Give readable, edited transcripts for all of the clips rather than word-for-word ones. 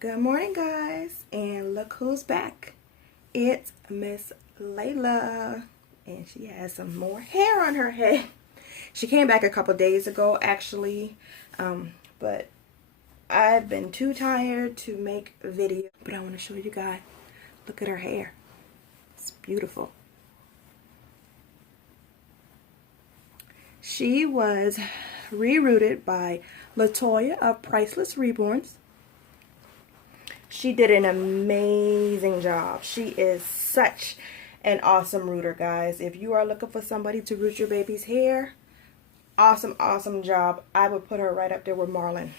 Good morning, guys, and look who's back. It's Miss Layla, and she has some more hair on her head. She came back a couple days ago, actually, but I've been too tired to make a video. But I want to show you guys. Look at her hair. It's beautiful. She was rerouted by Latoya of Priceless Reborns. She did an amazing job. She is such an awesome rooter, guys. If you are looking for somebody to root your baby's hair, awesome job. I would put her right up there with Marlon.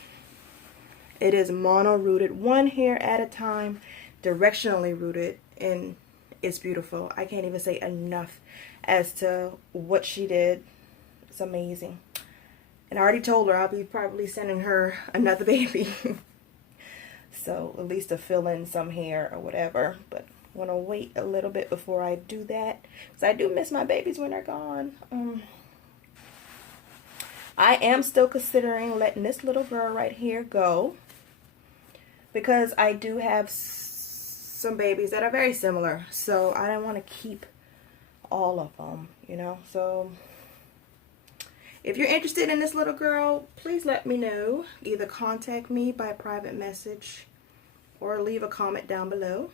It is mono rooted, one hair at a time, directionally rooted, and it's beautiful. I can't even say enough as to what she did. It's amazing. And I already told her I'll be probably sending her another baby. So at least to fill in some hair or whatever. But I want to wait a little bit before I do that, because I do miss my babies when they're gone. I am still considering letting this little girl right here go, because I do have some babies that are very similar. So I don't want to keep all of them, you know. So if you're interested in this little girl, please let me know. Either contact me by private message or leave a comment down below.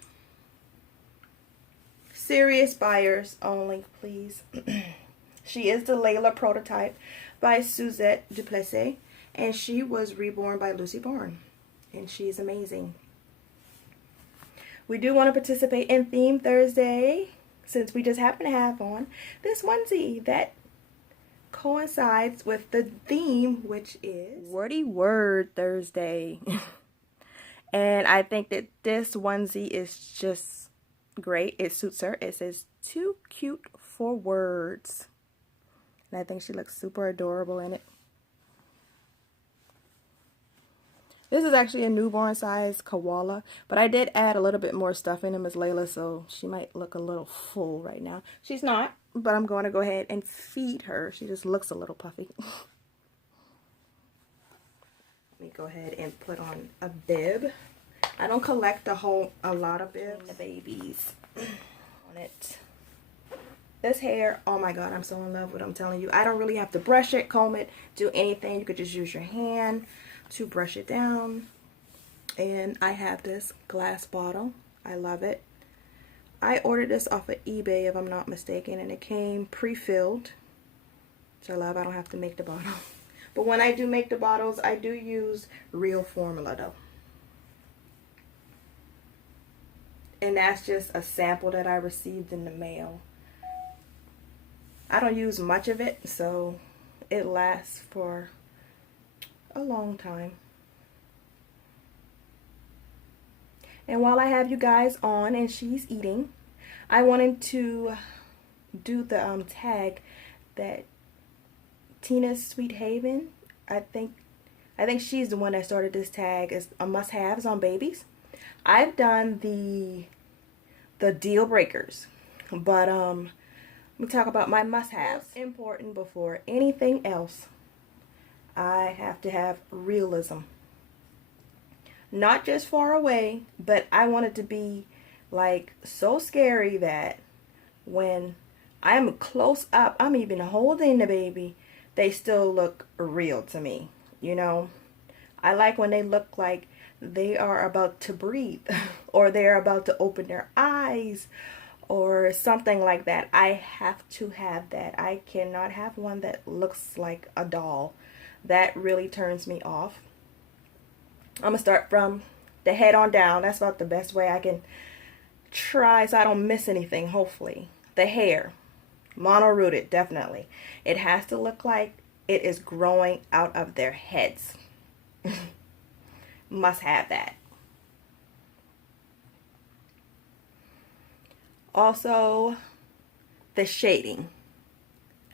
Serious buyers only, please. She is the Layla prototype by Suzette DuPlessis, and she was reborn by Lucie Boiron, and she's amazing. We do want to participate in Theme Thursday, since we just happen to have on this onesie that coincides with the theme, which is Wordy Word Thursday. And I think that this onesie is just great. It suits her. It says "too cute for words," and I think she looks super adorable in it. This is actually a newborn size koala, but I did add a little bit more stuff in Miss Layla, so she might look a little full right now. She's not, but I'm going to go ahead and feed her. She just looks a little puffy. Let me go ahead and put on a bib. I don't collect a lot of bibs. The babies on it. This hair, oh my god, I'm so in love with it, I'm telling you. I don't really have to brush it, comb it, do anything. You could just use your hand to brush it down. And I have this glass bottle. I love it. I ordered this off of eBay, if I'm not mistaken, and it came pre-filled, which I love. I don't have to make the bottle. But when I do make the bottles, I do use real formula though. And that's just a sample that I received in the mail. I don't use much of it, so it lasts for a long time. And while I have you guys on and she's eating, I wanted to do the tag that Tina's Sweet Haven, I think she's the one that started this tag as a must-haves on babies. I've done the deal breakers, but let me talk about my must-haves. Most important before anything else, I have to have realism. Not just far away, but I want it to be like so scary that when I am close up, I'm even holding the baby, they still look real to me, you know. I like when they look like they are about to breathe or they're about to open their eyes or something like that. I have to have that. I cannot have one that looks like a doll. That really turns me off. I'm going to start from the head on down. That's about the best way I can try so I don't miss anything, hopefully. The hair, mono rooted, definitely. It has to look like it is growing out of their heads. Must have that. Also, the shading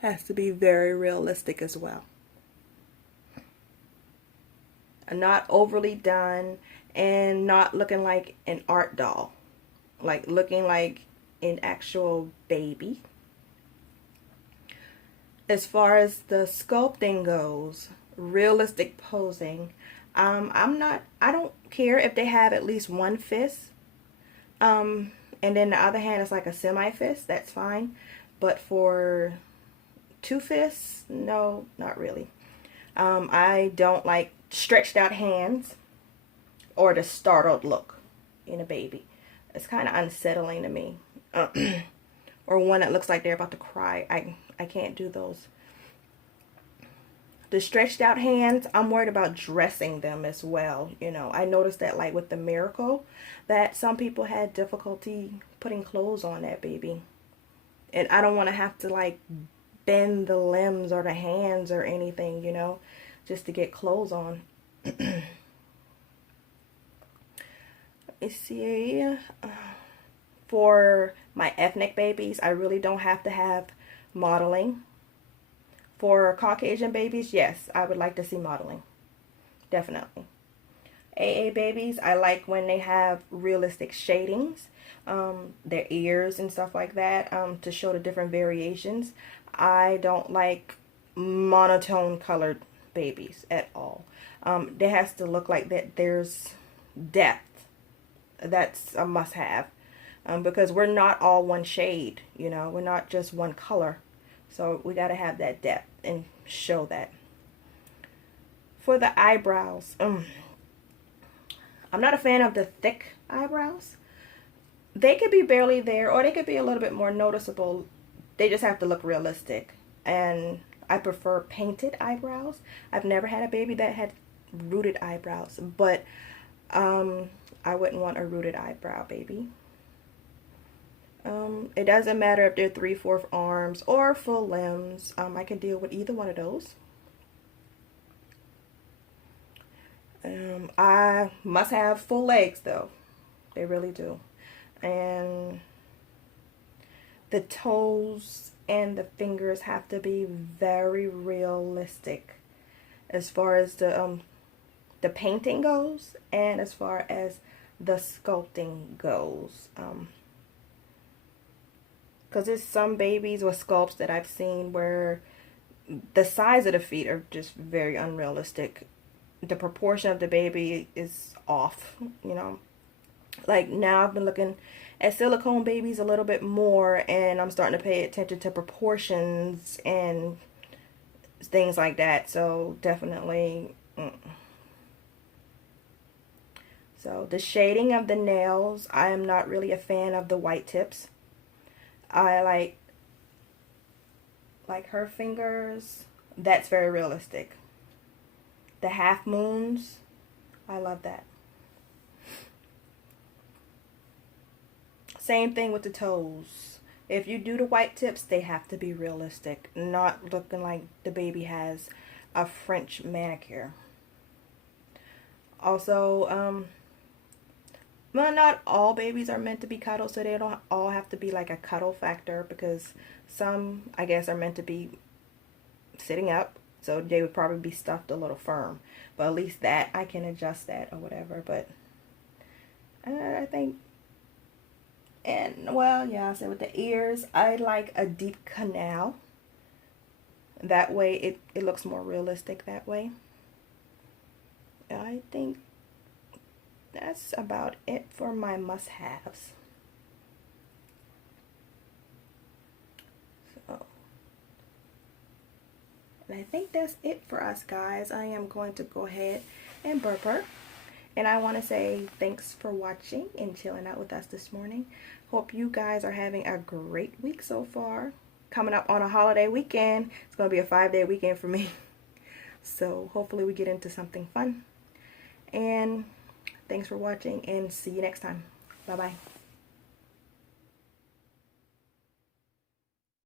has to be very realistic as well. Not overly done and not looking like an art doll. Like looking like an actual baby. As far as the sculpting goes, realistic posing, I don't care if they have at least one fist. And then the other hand is like a semi-fist, that's fine. But for two fists, no, not really. I don't like stretched out hands or the startled look in a baby. It's kind of unsettling to me. Or one that looks like they're about to cry. I can't do those. The stretched out hands, I'm worried about dressing them as well. You know, I noticed that like with the Miracle, that some people had difficulty putting clothes on that baby. And I don't want to have to like bend the limbs or the hands or anything, you know, just to get clothes on. Let me see. For my ethnic babies, I really don't have to have modeling. For Caucasian babies, yes, I would like to see modeling. Definitely. AA babies, I like when they have realistic shadings, their ears and stuff like that, to show the different variations. I don't like monotone colored babies at all. There has to look like that there's depth. That's a must-have, because we're not all one shade, you know, we're not just one color. So we got to have that depth and show that. For the eyebrows, I'm not a fan of the thick eyebrows. They could be barely there, or they could be a little bit more noticeable. They just have to look realistic. And I prefer painted eyebrows. I've never had a baby that had rooted eyebrows, but I wouldn't want a rooted eyebrow baby. It doesn't matter if they're 3/4 arms or full limbs. I can deal with either one of those. I must have full legs though. They really do. And the toes and the fingers have to be very realistic as far as the painting goes and as far as the sculpting goes. Because there's some babies with sculpts that I've seen where the size of the feet are just very unrealistic. The proportion of the baby is off, you know. Like now I've been looking at silicone babies a little bit more, and I'm starting to pay attention to proportions and things like that. So definitely. So the shading of the nails, I am not really a fan of the white tips. I like her fingers. That's very realistic. The half moons, I love that. Same thing with the toes. If you do the white tips, they have to be realistic, not looking like the baby has a French manicure. Also, well, not all babies are meant to be cuddled, so they don't all have to be like a cuddle factor, because some, I guess, are meant to be sitting up, so they would probably be stuffed a little firm. But at least that, I can adjust that or whatever. But I think, and well, yeah, I said with the ears, I like a deep canal. That way, it looks more realistic that way. I think that's about it for my must-haves. So, and I think that's it for us, guys. I am going to go ahead and burp her. And I want to say thanks for watching and chilling out with us this morning. Hope you guys are having a great week so far. Coming up on a holiday weekend. It's going to be a 5-day weekend for me. So hopefully we get into something fun. And thanks for watching, and see you next time. Bye-bye.